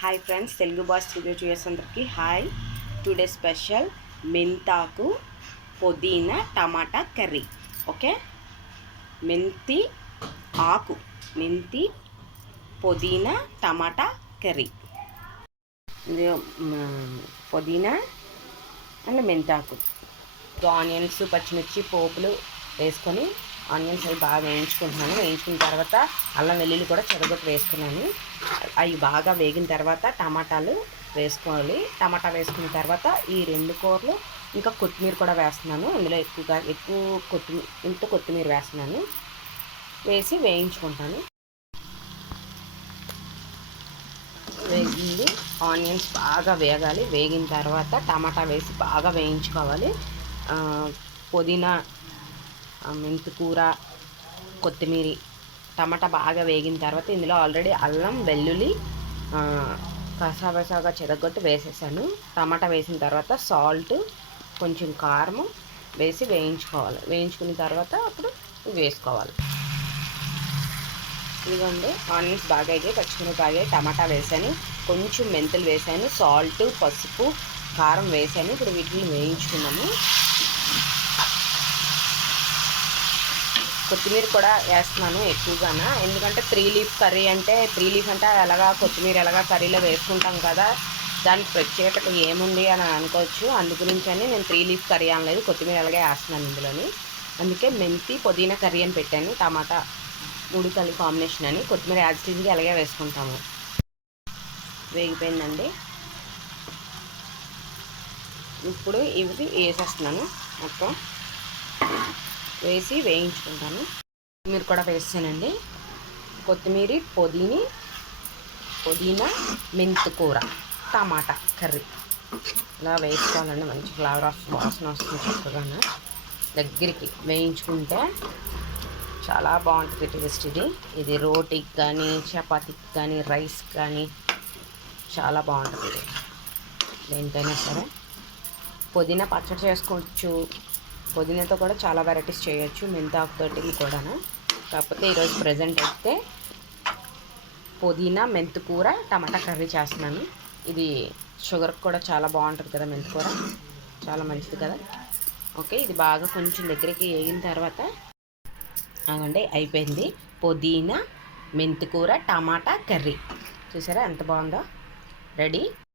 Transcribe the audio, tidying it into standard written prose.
Hi friends, Telugu boss studio చూయర్స్ అందరికీ hi. Today special మెంతాకు పుదీనా టమాటా కర్రీ. ఓకే, మెంతి ఆకు, మెంతి పుదీనా టమాటా కర్రీ. ఇది పుదీనా అండ్ మెంతాకు, ఆనియన్స్ పచ్చిమిర్చి పోపులు వేసుకొని ఆనియన్స్ అవి బాగా వేయించుకుంటున్నాను. వేయించుకున్న తర్వాత అల్లం వెల్లుల్లి కూడా చెరగొట్టి వేసుకున్నాను. అవి బాగా వేగిన తర్వాత టమాటాలు వేసుకోవాలి. టమాటా వేసుకున్న తర్వాత ఈ రెండు కూరలు ఇంకా కొత్తిమీర కూడా వేస్తున్నాను. ఇందులో ఇంత కొత్తిమీర వేస్తున్నాను. వేసి వేయించుకుంటాను. వేగింది, ఆనియన్స్ బాగా వేగాలి. వేగిన తర్వాత టమాటా వేసి బాగా వేయించుకోవాలి. పుదీనా, మెంతి కూర, కొత్తిమీర, టమాటా బాగా వేగిన తర్వాత ఇందులో ఆల్రెడీ అల్లం వెల్లుల్లి కసాబసాగా చెదగొట్టి వేసేసాను. టమాటా వేసిన తర్వాత సాల్ట్, కొంచెం కారం వేసి వేయించుకోవాలి. వేయించుకున్న తర్వాత అప్పుడు వేసుకోవాలి. ఇదిగోండి, ఆనియన్స్ బాగా అయ్యాయి, పచ్చిమిరపకాయ బాగా, టమాటా వేసాను, కొంచెం మెంతులు వేసాను, సాల్ట్, పసుపు, కారం వేసాను. ఇప్పుడు వీటిని వేయించుకున్నాము. కొత్తిమీర కూడా వేస్తున్నాను ఎక్కువగాన, ఎందుకంటే 3 లీఫ్ కర్రీ అంటే 3 లీఫ్ అంటే ఎలాగా కొత్తిమీర ఎలాగా కర్రీలో వేసుకుంటాం కదా, దానికి ప్రత్యేకత ఏముంది అని అనుకోవచ్చు. అందుగురించి అని నేను 3 లీఫ్ కర్రీ అనలేదు, కొత్తిమీర ఎలాగే వేస్తున్నాను ఇందులోని. అందుకే మెంతి పుదీనా కర్రీ అని పెట్టాను. టమాటా 3 కలిపి కాంబినేషన్ అని. కొత్తిమీర యాజిటీజ్గా ఎలాగే వేసుకుంటాము. వేగిపోయిందండి. ఇప్పుడు ఇవి వేసేస్తున్నాను. మొత్తం వేసి వేయించుకుంటాను. కొత్తిమీర కూడా వేస్తానండి. కొత్తిమీర, పుదీనా, మెంతి కూర, టమాటా కర్రీ ఇలా వేసుకోవాలండి. మంచి ఫ్లేవర్ ఆఫ్ వాసన వస్తుంది. చక్కగా దగ్గరికి వేయించుకుంటే చాలా బాగుంటుంది టేస్ట్. ఇది రోటీకి కానీ, చపాతీకి కానీ, రైస్ కానీ చాలా బాగుంటుంది. దేనికైనా సరే పుదీనా పచ్చడి చేసుకోవచ్చు. పుదీనాతో కూడా చాలా వెరైటీస్ చేయొచ్చు, మెంతాకుతోటి కూడా. కాకపోతే ఈరోజు ప్రజెంట్ అయితే పుదీనా, మెంతి కూర, టమాటా కర్రీ చేస్తున్నాను. ఇది షుగర్కి కూడా చాలా బాగుంటుంది కదా, మెంతి కూర చాలా మంచిది కదా. ఓకే, ఇది బాగా కొంచెం దగ్గరికి వేగిన తర్వాత అదండి అయిపోయింది. పుదీనా, మెంతి కూర, టమాటా కర్రీ చూసారా ఎంత బాగుందో, రెడీ.